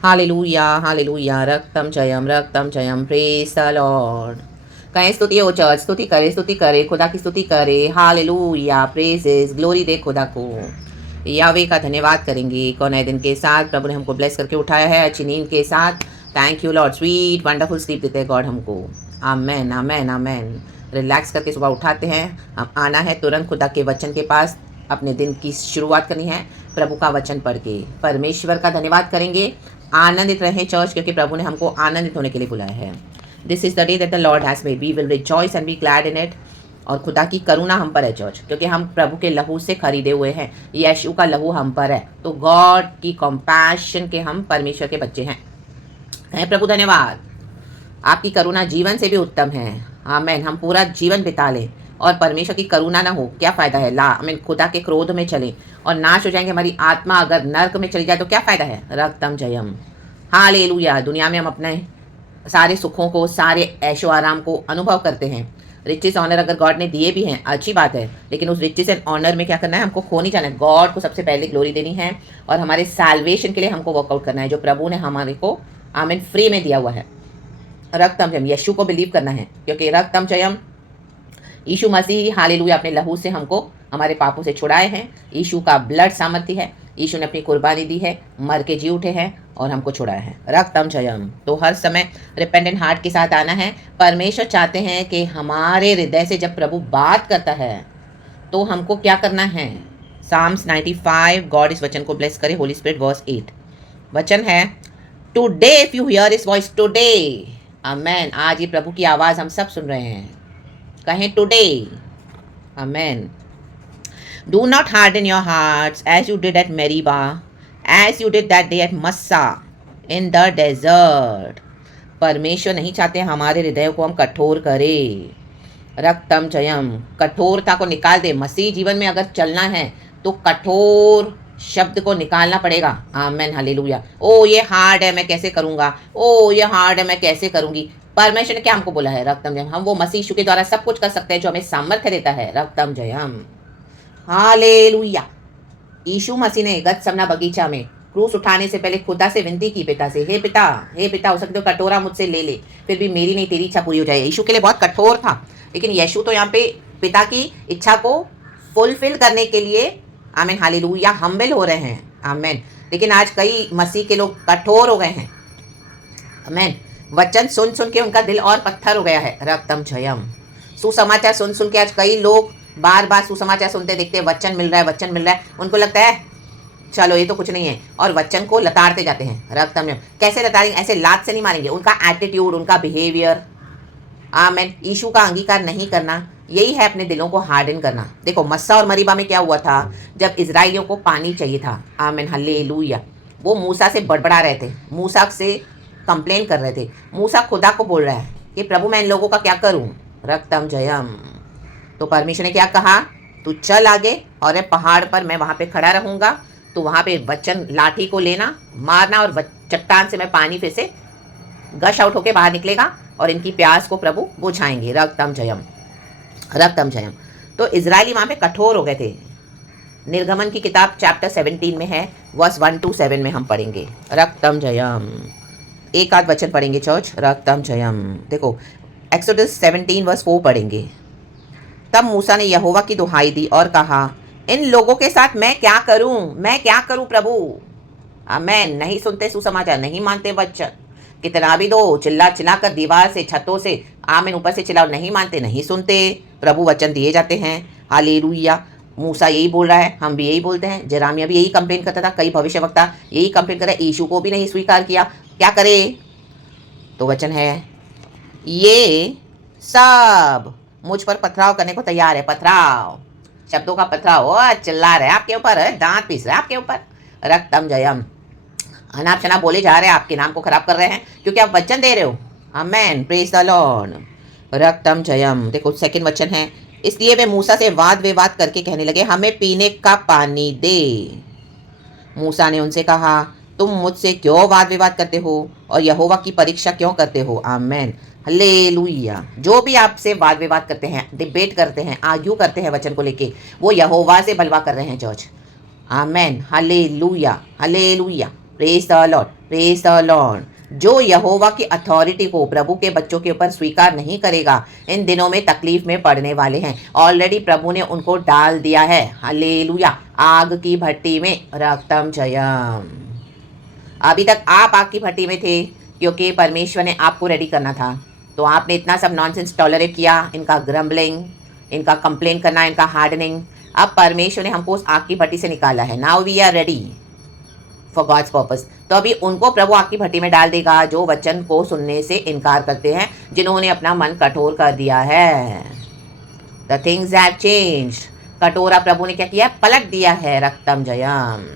Hallelujah hallelujah, रक्तम जयम, praise the lord. कहें स्तुति हो चर्च, स्तुति करे, खुदा की स्तुति करे। हालेलुया, प्रेजेस, ग्लोरी दे खुदा को। यावे का धन्यवाद करेंगे एक और नए दिन के साथ। प्रभु ने हमको ब्लेस करके उठाया है अच्छी नींद के साथ। Thank you Lord, sweet wonderful sleep देते हैं गॉड हमको। आमेन आमेन आमेन। रिलैक्स करके सुबह उठाते हैं। हम आना है तुरंत खुदा के वचन के पास, अपने दिन की शुरुआत करनी है प्रभु का वचन पढ़ के। परमेश्वर का धन्यवाद करेंगे। आनंदित रहें चर्च, क्योंकि प्रभु ने हमको आनंदित होने के लिए बुलाया है। This is the day that the Lord has made, we will rejoice and be glad in it. और खुदा की करुणा हम पर है चर्च, क्योंकि हम प्रभु के लहू से खरीदे हुए हैं। यीशु का लहू हम पर है, तो गॉड की कंपैशन के हम परमेश्वर के बच्चे हैं। कहें प्रभु धन्यवाद, आपकी करुणा जीवन से भी उत्तम है। आमेन। हम पूरा जीवन बिता लें और परमेश्वर की करुणा ना हो, क्या फ़ायदा है। आमीन। खुदा के क्रोध में चलें और नाश हो जाएंगे। हमारी आत्मा अगर नर्क में चली जाए तो क्या फ़ायदा है। रक्तम जयम, हालेलुया। दुनिया में हम अपने सारे सुखों को, सारे ऐशो आराम को अनुभव करते हैं। रिचेस ऑनर अगर गॉड ने दिए भी हैं, अच्छी बात है, लेकिन उस रिचेस एंड ऑनर में क्या करना है, हमको खो नहीं जाना है। गॉड को सबसे पहले ग्लोरी देनी है और हमारे साल्वेशन के लिए हमको वर्कआउट करना है, जो प्रभु ने हमारे को आमीन फ्री में दिया हुआ है। रक्तम जयम, यीशु को बिलीव करना है, क्योंकि रक्तम जयम यीशु मसीह हालेलुया अपने लहू से हमको हमारे पापों से छुड़ाए हैं। यीशु का ब्लड सामर्थ्य है। यीशु ने अपनी कुर्बानी दी है, मर के जी उठे हैं और हमको छुड़ाया है। रक्तम जयम। तो हर समय रिपेंडेंट हार्ट के साथ आना है। परमेश्वर चाहते हैं कि हमारे हृदय से जब प्रभु बात करता है तो हमको क्या करना है। साम्स 95, गॉड इस वचन को ब्लेस करे। होली स्पिरिट वर्स 8 वचन है, today if you hear his voice today. Amen. आज ये प्रभु की आवाज़ हम सब सुन रहे हैं। कहें today. Amen. Do not harden your hearts as you did at Meribah, as you did that day at Massa in the desert. परमेश्वर नहीं चाहते हमारे हृदय को हम कठोर करें। रक्तम जयम, कठोरता को निकाल दे। मसीह जीवन में अगर चलना है तो कठोर शब्द को निकालना पड़ेगा। Amen hallelujah. ओ ये हार्ड है, मैं कैसे करूँगा। ओ ये हार्ड है, मैं कैसे करूँगी। परमेश्वर ने क्या हमको बोला है। रक्तम जयम। हम वो मसीह यीशु के द्वारा सब कुछ कर सकते हैं जो हमें सामर्थ्य देता है। रक्तम जयम, हालेलुया। यीशु मसीह ने गतसमना बगीचा में क्रूस उठाने से पहले खुदा से विनती की, पिता से, हे पिता हो सके तो कटोरा मुझसे ले ले, फिर भी मेरी नहीं तेरी इच्छा पूरी हो जाए। यीशु के लिए बहुत कठोर था, लेकिन यीशु तो यहाँ पे पिता की इच्छा को फुलफिल करने के लिए आमीन हालेलुया हम्बल हो रहे हैं। आमीन। लेकिन आज कई मसीह के लोग कठोर हो गए हैं। आमीन। वचन सुन सुन के उनका दिल और पत्थर हो गया है। रक्तम जयम। सुसमाचार सुन सुन के आज कई लोग बार बार सुसमाचार सुनते देखते, वचन मिल रहा है, वचन मिल रहा है, उनको लगता है चलो ये तो कुछ नहीं है, और वचन को लताड़ते जाते हैं। रक्तम जयम। कैसे लताड़ेंगे, ऐसे लात से नहीं मारेंगे। उनका एटीट्यूड, उनका बिहेवियर, आमेन, यीशु का अंगीकार नहीं करना, यही है अपने दिलों को हार्डन करना। देखो मस्सा और मरीबा में क्या हुआ था, जब इजराइलियों को पानी चाहिए था। Amen hallelujah. वो मूसा से बड़बड़ा रहे थे, मूसा से कंप्लेन कर रहे थे। मूसा खुदा को बोल रहा है कि प्रभु मैं इन लोगों का क्या करूं। रक्तम जयम। तो परमेश्वर ने क्या कहा, तू चल आगे और पहाड़ पर मैं वहाँ पे खड़ा रहूँगा, तो वहाँ पे वचन लाठी को लेना, मारना, और चट्टान से मैं पानी फिर से गश आउट होके बाहर निकलेगा और इनकी प्यास को प्रभु बुझाएंगे। रक्तम जयम, रक्तम जयम। तो इजरायली वहाँ पे कठोर हो गए थे। निर्गमन की किताब चैप्टर 17 में है, वर्स 1 to 7 में हम पढ़ेंगे। रक्तम जयम। एक आध वचन पढ़ेंगे चर्च। रक्तम जयम। देखो एक्सोडस 17 वर्स 4 पढ़ेंगे। तब मूसा ने यहोवा की दुहाई दी और कहा, इन लोगों के साथ मैं क्या करूं प्रभु। आमेन। नहीं सुनते सुसमाचार, नहीं मानते वचन, कितना भी दो, चिल्ला चिल्ला कर दीवार से, छतों से, आमीन ऊपर से चिल्लाओ, नहीं मानते, नहीं सुनते। प्रभु वचन दिए जाते हैं। हालेलुया। मूसा यही बोल रहा है, हम भी यही बोलते हैं। जेरामिया भी यही कंप्लेन करता था, कई भविष्यवक्ता यही कंप्लेन कर रहे। यीशु को भी नहीं स्वीकार किया, क्या करे। तो वचन है, ये सब मुझ पर पथराव करने को तैयार है। पथराव, शब्दों का पथराव। ओ चिल्ला रहे आपके ऊपर, दांत पीस रहे आपके ऊपर। रक्तम जयम। अनाप शनाप बोले जा रहे हैं, आपके नाम को खराब कर रहे हैं, क्योंकि आप वचन दे रहे हो। आमेन, प्रेज द लॉर्ड। रक्तम जयम। देखो सेकंड वचन है, इसलिए वे मूसा से वाद विवाद करके कहने लगे, हमें पीने का पानी दे। मूसा ने उनसे कहा, तुम मुझसे क्यों वाद विवाद करते हो और यहोवा की परीक्षा क्यों करते हो। Amen hallelujah. जो भी आपसे वाद विवाद करते हैं, डिबेट करते हैं, आर्ग्यू करते हैं वचन को लेके, वो यहोवा से बलवा कर रहे हैं church. Amen hallelujah hallelujah, praise the lord. Praise the Lord. जो यहोवा की अथॉरिटी को प्रभु के बच्चों के ऊपर स्वीकार नहीं करेगा, इन दिनों में तकलीफ में पड़ने वाले हैं। ऑलरेडी प्रभु ने उनको डाल दिया है, हालेलुया, आग की भट्टी में। रक्तम जयम। अभी तक आप आग की भट्टी में थे क्योंकि परमेश्वर ने आपको रेडी करना था, तो आपने इतना सब नॉनसेंस टॉलरेट किया, इनका ग्रम्बलिंग, इनका कंप्लेन करना, इनका हार्डनिंग। अब परमेश्वर ने हमको उस आग की भट्टी से निकाला है। Now we are ready for God's purpose. तो अभी उनको प्रभु आग की भट्टी में डाल देगा जो वचन को सुनने से इनकार करते हैं, जिन्होंने अपना मन कठोर कर दिया है। The things have changed. कटोरा प्रभु ने क्या किया? पलट दिया है। रक्तम जयम।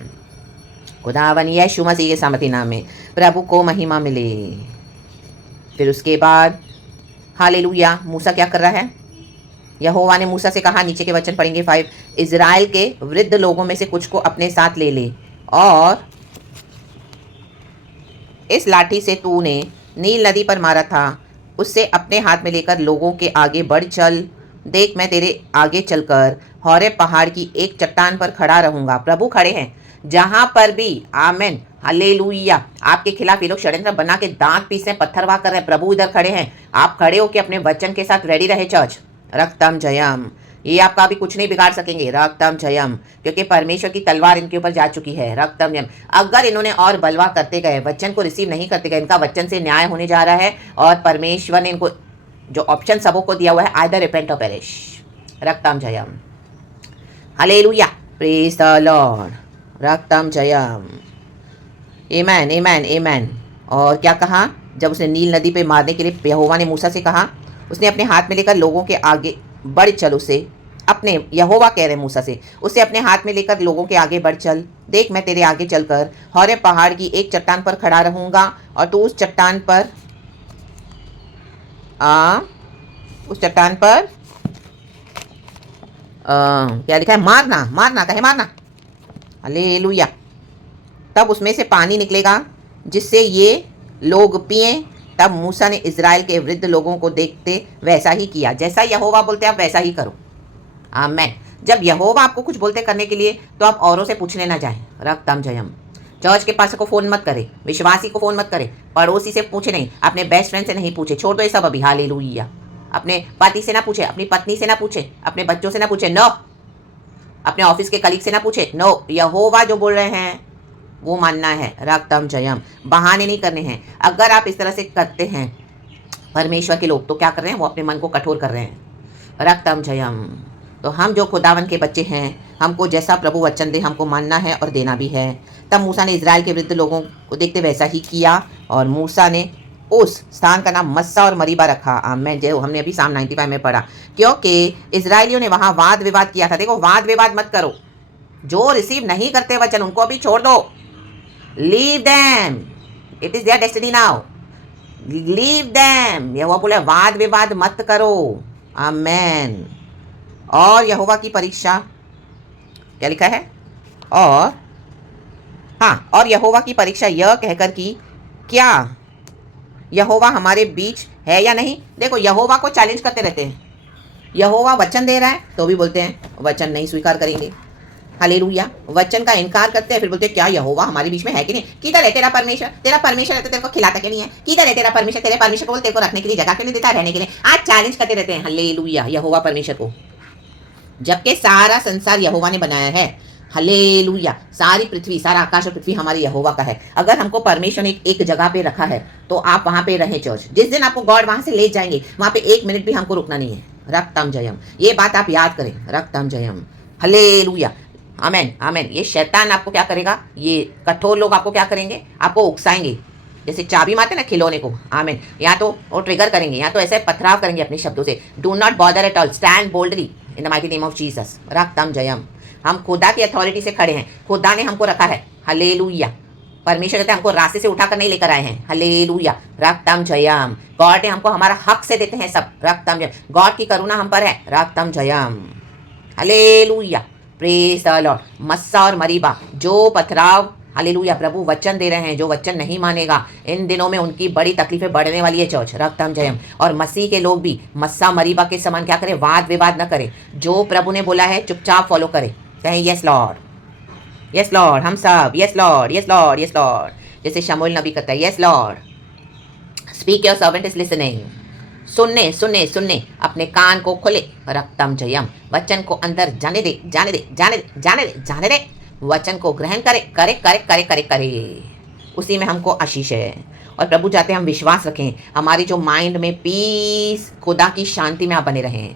खुदावन यीशु मसीह के सामर्थी नाम में प्रभु को महिमा मिले। फिर उसके बाद हालेलुया, मूसा क्या कर रहा है? यहोवा ने मूसा से कहा, नीचे के वचन पढ़ेंगे 5, इज़राइल के वृद्ध लोगों में से कुछ को अपने साथ ले ले और इस लाठी से तूने नील नदी पर मारा था उससे अपने हाथ में लेकर लोगों के आगे बढ़ चल। देख, मैं तेरे आगे चलकर हौरेब पहाड़ की एक चट्टान पर खड़ा रहूंगा। प्रभु खड़े हैं जहां पर भी। आमेन, हालेलुया। आपके खिलाफ ये लोग षड्यंत्र बना के दांत पीस रहे, पत्थर वार कर रहे हैं, प्रभु इधर खड़े हैं। आप खड़े होकर अपने वचन के साथ रेडी रहे चर्च। रक्तम जयम। ये आपका अभी कुछ नहीं बिगाड़ सकेंगे। रक्तम जयम, क्योंकि परमेश्वर की तलवार इनके ऊपर जा चुकी है। रक्तम जयम। अगर इन्होंने और बलवा करते गए, वचन को रिसीव नहीं करते गए, इनका वचन से न्याय होने जा रहा है। और परमेश्वर ने इनको जो ऑप्शन सबों को दिया हुआ है, आइदर रिपेंट और पेरिश। रक्तम जयम, हालेलुया, प्रेज द लॉर्ड। रक्तम जयम, आमेन आमेन आमेन। और क्या कहा? जब उसने नील नदी पे मारने के लिए यहोवा ने मूसा से कहा, उसने अपने हाथ में लेकर लोगों के आगे बढ़ चल। उसे अपने, यहोवा कह रहे मूसा से, उसे अपने हाथ में लेकर लोगों के आगे बढ़ चल। देख, मैं तेरे आगे चलकर हौरेब पहाड़ की एक चट्टान पर खड़ा रहूंगा और तू उस चट्टान पर क्या लिखा है? मारना, मारना, कहे मारना। हालेलुया। तब उसमें से पानी निकलेगा जिससे ये लोग पिए। तब मूसा ने इज़राइल के वृद्ध लोगों को देखते वैसा ही किया। जैसा यहोवा बोलते आप वैसा ही करो। आमेन। जब यहोवा आपको कुछ बोलते करने के लिए, तो आप औरों से पूछने ना जाएं। रक्तम जयम। चर्च के पास को फ़ोन मत करें, विश्वासी को फ़ोन मत करें, पड़ोसी से पूछे नहीं, अपने बेस्ट फ्रेंड से नहीं पूछे, छोड़ दो ये सब अभी। हालेलुया। अपने पति से ना पूछे, अपनी पत्नी से ना पूछे, अपने बच्चों से ना पूछे, नो। अपने ऑफिस के कलीग से ना पूछे, नो। यहोवा जो बोल रहे हैं वो मानना है। रक्तम जयम। बहाने नहीं करने हैं। अगर आप इस तरह से करते हैं परमेश्वर के लोग, तो क्या कर रहे हैं? वो अपने मन को कठोर कर रहे हैं। रक्तम जयम। तो हम जो खुदावन के बच्चे हैं, हमको जैसा प्रभु वचन दे हमको मानना है और देना भी है। तब मूसा ने इज़राइल के वृद्ध लोगों को देखते वैसा ही किया और मूसा ने उस स्थान का नाम मस्सा और मरीबा रखा। आमेन। जो हमने अभी साम 95 में पढ़ा, क्योंकि इजरायलियों ने वहाँ वाद विवाद किया था। देखो, वाद विवाद मत करो। जो रिसीव नहीं करते वचन, उनको अभी छोड़ दो। Leave them, it is their destiny now. Leave them. Jehovah बोले वाद विवाद मत करो। आमेन। और यहोवा की परीक्षा, क्या लिखा है? और यहोवा की परीक्षा यह कहकर कि क्या यहोवा हमारे बीच है या नहीं। देखो, यहोवा को चैलेंज करते रहते हैं। यहोवा वचन दे रहा है तो भी बोलते हैं वचन नहीं स्वीकार करेंगे। हालेलुया। वचन का इनकार करते हैं, फिर बोलते हैं क्या यहोवा हमारे बीच में है कि नहीं। किधर है तेरा परमेश्वर? तेरा परमेश्वर है तो तेरे को खिलाता क्यों नहीं है? किधर है तेरा परमेश्वर? तेरे परमेश्वर को तेरे को रखने के लिए जगह क्यों नहीं देता, रहने के लिए? आज चैलेंज करते रहते हैं। हालेलुया। यहोवा परमेश्वर को, जबकि सारा संसार यहोवा ने बनाया है। हालेलुया। सारी पृथ्वी, सारा आकाश और पृथ्वी हमारे यहोवा का है। अगर हमको परमेश्वर ने एक जगह पे रखा है तो आप वहां पे रहें चर्च। जिस दिन आपको गॉड वहां से ले जाएंगे, वहां पे 1 मिनट भी हमको रुकना नहीं है। रक्तम जयम। ये बात आप याद करें। रक्तम जयम। हालेलुया। आमेन आमेन। ये शैतान आपको क्या करेगा? ये कठोर लोग आपको क्या करेंगे? आपको उकसाएंगे, जैसे चाबी मारते ना खिलौने को। आमेन। या तो वो ट्रिगर करेंगे, या तो ऐसे पथराव करेंगे अपने शब्दों से। Do not bother at all, stand boldly in the mighty name of Jesus. रक्तम जयम। हम खुदा की अथॉरिटी से खड़े हैं। खुदा ने हमको रखा है। हालेलुया। परमेश्वर कहते हैं हमको रास्ते से उठाकर नहीं लेकर आए हैं। हालेलुया। रक्तम जयम। गॉड ने हमको हमारा हक से देते हैं सब। रक्तम जयम। गॉड की करुणा हम पर है। रक्तम जयम। Hallelujah. Praise the lord. Massah और मरीबा, जो पथराव, हालेलुया, प्रभु वचन दे रहे हैं। जो वचन नहीं मानेगा, इन दिनों में उनकी बड़ी तकलीफें बढ़ने वाली है चर्च। रक्तम जयम। और मसीह के लोग भी मस्सा मरीबा के समान क्या करें? वाद विवाद न करें। जो प्रभु ने बोला है चुपचाप फॉलो करें। कहें यस लॉर्ड, यस लॉर्ड। हम सब yes Lord, yes Lord, yes Lord. जैसे शमूएल नबी करता है। Yes Lord, speak, your servant is listening. सुनने सुनने सुनने, अपने कान को खोले। रक्तम जयम, वचन को अंदर जाने दे, जाने दे, जाने दे, जाने दे, जाने दे। वचन को ग्रहण करे, करे करे करे करे करे, उसी में हमको आशीष है। और प्रभु चाहते हैं हम विश्वास रखें, हमारी जो माइंड में पीस, खुदा की शांति में आप बने रहें।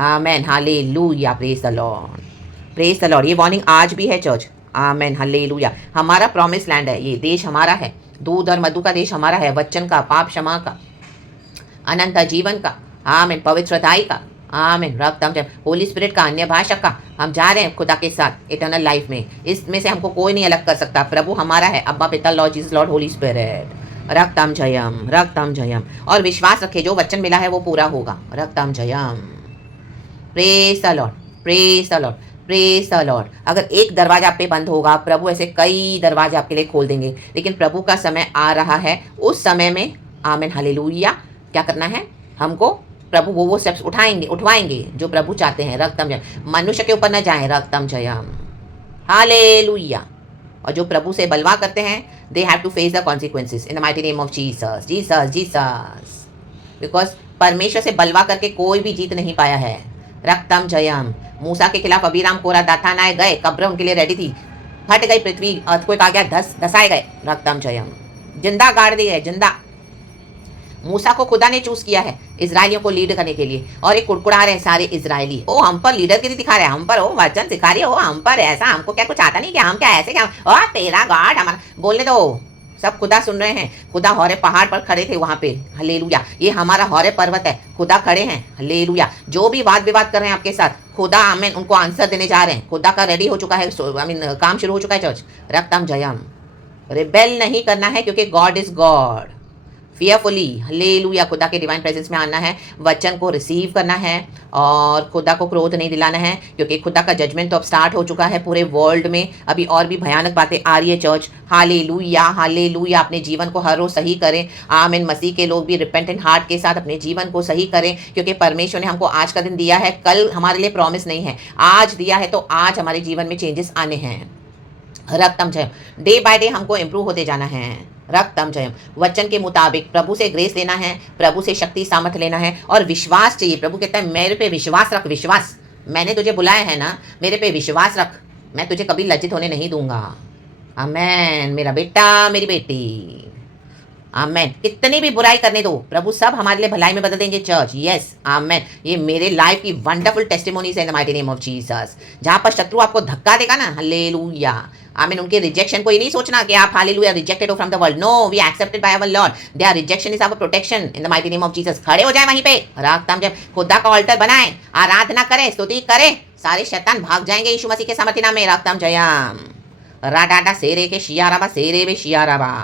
Amen, hallelujah, praise the lord, praise the lord. ये वार्निंग आज भी है चर्च। Amen, hallelujah. हमारा प्रॉमिस लैंड है, ये देश हमारा है, दूध और मधु का देश हमारा है, वचन का, पाप क्षमा का, अनंत जीवन का, आमीन, पवित्रताई का, आमीन, रक्तम, होली स्पिरिट का, अन्य भाषा का। हम जा रहे हैं खुदा के साथ इटर्नल लाइफ में। इसमें से हमको कोई नहीं अलग कर सकता। प्रभु हमारा है, अब्बा पिता, lord Jesus, lord holy spirit. रक्तम जयम, रक्तम जयम। और विश्वास रखे, जो वचन मिला है वो पूरा होगा। रक्तम जयम, praise the lord, praise the lord, praise the lord. अगर एक दरवाजा आप पे बंद होगा, प्रभु ऐसे कई दरवाजे आपके लिए खोल देंगे। लेकिन प्रभु का समय आ रहा है, उस समय में, आमीन, हालेलुया, क्या करना है हमको? प्रभु वो स्टेप्स उठवाएंगे जो प्रभु चाहते हैं। रक्तम जयम, मनुष्य के ऊपर न जाए। रक्तम जयम, हालेलुया। और जो प्रभु से बलवा करते हैं, they have to face the consequences in the mighty name of Jesus, Jesus, Jesus. Because परमेश्वर से बलवा करके कोई भी जीत नहीं पाया है। रक्तम जयम। मूसा के खिलाफ अबीराम, कोरा, दातान आए गए, कब्र उनके लिए रेडी थी, फट गई पृथ्वी, अर्थक्वेक आ गया, धसाए गए। रक्तम जयम, जिंदा गाड़ दिए, जिंदा। मूसा को खुदा ने चूज किया है इजरायलियों को लीड करने के लिए, और एक कुड़कुड़ा रहे सारे इजरायली, ओ हम पर लीडर गिरी दिखा रहे हैं, हम पर ओ वचन सिखा रही हो, हम पर ऐसा, हमको क्या कुछ आता नहीं क्या, हम क्या ऐसे क्या, ओ तेरा गॉड हमारा, बोलने दो। सब खुदा सुन रहे हैं। खुदा हौरे पहाड़ पर खड़े थे वहां पे, हालेलुया। ये हमारा हौरे पर्वत है, खुदा खड़े हैं, हालेलुया। जो भी वाद विवाद कर रहे हैं आपके साथ, खुदा आमीन उनको आंसर देने जा रहे हैं। खुदा का रेडी हो चुका है, आमीन काम शुरू हो चुका है चर्च। रक्तम जयम। रिबेल नहीं करना है, क्योंकि God is God. Fearfully, hallelujah, खुदा के डिवाइन प्रेजेंस में आना है, वचन को रिसीव करना है, और खुदा को क्रोध नहीं दिलाना है, क्योंकि खुदा का जजमेंट तो अब स्टार्ट हो चुका है पूरे वर्ल्ड में। अभी और भी भयानक बातें आ रही है चर्च। Hallelujah, hallelujah. अपने जीवन को हर रोज सही करें। आमीन। मसीह के लोग भी रिपेंटेंट हार्ट के साथ अपने जीवन को सही करें, क्योंकि परमेश्वर ने हमको आज का दिन दिया है, कल हमारे लिए प्रॉमिस नहीं है। आज दिया है तो आज हमारे जीवन में चेंजेस आने हैं। रक्तम जयम, डे बाय डे हमको इम्प्रूव होते जाना है। रक्तम जयम, वचन के मुताबिक प्रभु से ग्रेस लेना है, प्रभु से शक्ति सामर्थ लेना है, और विश्वास चाहिए। प्रभु कहता है मेरे पे विश्वास रख, विश्वास, मैंने तुझे बुलाया है ना, मेरे पे विश्वास रख, मैं तुझे कभी लज्जित होने नहीं दूंगा। आमेन, मेरा बेटा, मेरी बेटी, आमेन। कितनी भी बुराई करने दो, प्रभु सब हमारे लिए भलाई में बदल देंगे चर्च। यस, आमेन। ये मेरे लाइफ की वंडरफुल टेस्टिमोनीज है इन the mighty name of Jesus. जहां पर शत्रु आपको धक्का देगा ना, हालेलुया, आमीन, उनके रिजेक्शन को ये नहीं सोचना कि आप हालेलुया रिजेक्टेड हो from the world. No, we accepted by our Lord, their rejection is our protection in the mighty name of Jesus. खड़े हो जाए वहीं पे, रातम जब खुदा का ऑल्टर बनाए, आराधना करें, स्तुति करें, सारे शैतान भाग जाएंगे यीशु मसीह के सामर्थ्य नाम में। रातम जयम, राडाडा सेरे के शियाराबा, सेरे बे शियाराबा।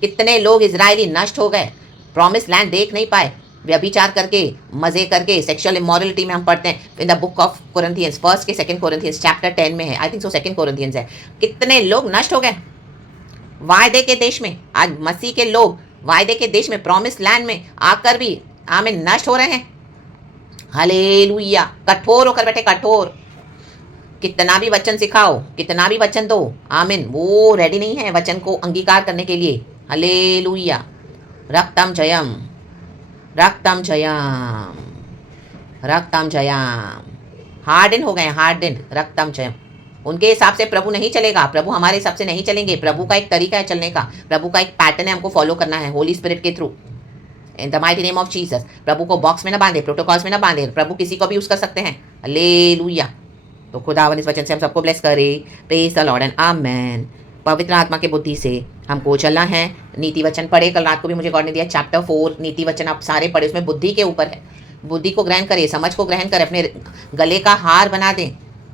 कितने लोग इजरायली नष्ट हो गए, प्रॉमिस लैंड देख नहीं पाए, व्यभिचार करके, मजे करके, सेक्सुअल इमोरलिटी में हम पढ़ते हैं in the book of Corinthians, first के सेकंड कोरिंथियंस चैप्टर 10 में है, I think so second Corinthians है। कितने लोग नष्ट हो गए वायदे के देश में। आज मसीह के लोग वायदे के देश में, प्रॉमिस लैंड में आकर भी आमीन नष्ट हो रहे हैं। हालेलुया, कठोर होकर बैठे, कठोर। कितना भी वचन सिखाओ, कितना भी वचन दो, आमीन, वो रेडी नहीं है वचन को अंगीकार करने के लिए। हालेलुया, रक्तम जयम, रक्तम जयम, रक्तम जयम। हार्डन हो गए, हार्डन। रक्तम जयम, उनके हिसाब से प्रभु नहीं चलेगा, प्रभु हमारे हिसाब से नहीं चलेंगे। प्रभु का एक तरीका है चलने का, प्रभु का एक पैटर्न है, हमको फॉलो करना है होली स्पिरिट के through in the mighty name of Jesus. प्रभु को बॉक्स में ना बांधे, प्रोटोकॉल्स में ना बांधे, प्रभु किसी को भी यूज कर सकते हैं। हालेलुया। तो खुदावन इस वचन से हम सबको ब्लेस करे। प्रेज द लॉर्ड एंड आमेन। पवित्र आत्मा के बुद्धि से हमको चलना है। नीति वचन पढ़े, कल रात को भी मुझे गॉड ने दिया चैप्टर 4 नीति वचन, आप सारे पढ़े, उसमें बुद्धि के ऊपर है। बुद्धि को ग्रहण करे, समझ को ग्रहण करे, अपने गले का हार बना दें,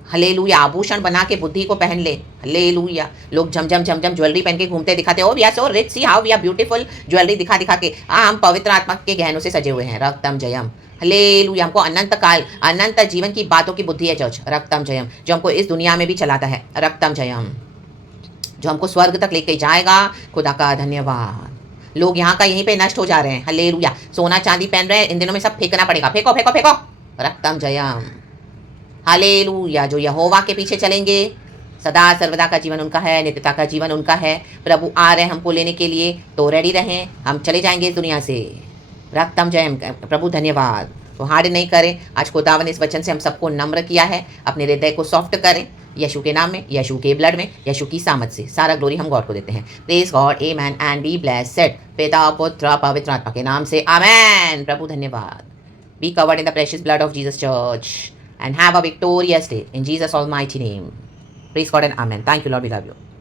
हालेलुया, आभूषण बना के बुद्धि को पहन ले। हालेलुया। लोग झमझम ज्वेलरी पहन के घूमते दिखाते, oh we are so rich, see how we are beautiful, jewellery दिखा दिखा के। हम पवित्र आत्मा के गहनों से सजे हुए हैं। रक्तम जयम, हालेलुया। हमको अनंत काल, अनंत जीवन की बातों की बुद्धि है चर्च। रक्तम जयम, जो हमको इस दुनिया में भी चलाता है। रक्तम जयम, जो हमको स्वर्ग तक लेके जाएगा। खुदा का धन्यवाद। लोग यहाँ का यहीं पे नष्ट हो जा रहे हैं। हालेलुया। सोना चांदी पहन रहे हैं, इन दिनों में सब फेंकना पड़ेगा, फेंको फेंको फेंको। रक्तम जयम, हालेलुया। जो यहोवा के पीछे चलेंगे सदा सर्वदा का जीवन उनका है, नित्यता का जीवन उनका है। प्रभु आ रहे हैं हमको लेने के लिए, तो रेडी रहें, हम चले जाएंगे इस दुनिया से। रक्तम जयम। प्रभु धन्यवाद। तो हार्ड नहीं करें, आज खुदावन इस वचन से हम सबको नम्र किया है, अपने हृदय को सॉफ्ट करें यीशु के नाम में, यीशु के ब्लड में, यीशु की सामत से। सारा ग्लोरी हम गॉड को देते हैं। Praise God, amen and be blessed. पिता पुत्र पवित्र आत्मा के नाम से आमेन। प्रभु धन्यवाद। Be covered in the precious blood of Jesus Church and have a victorious day in Jesus Almighty name. Praise God and amen. Thank you, Lord. We love you.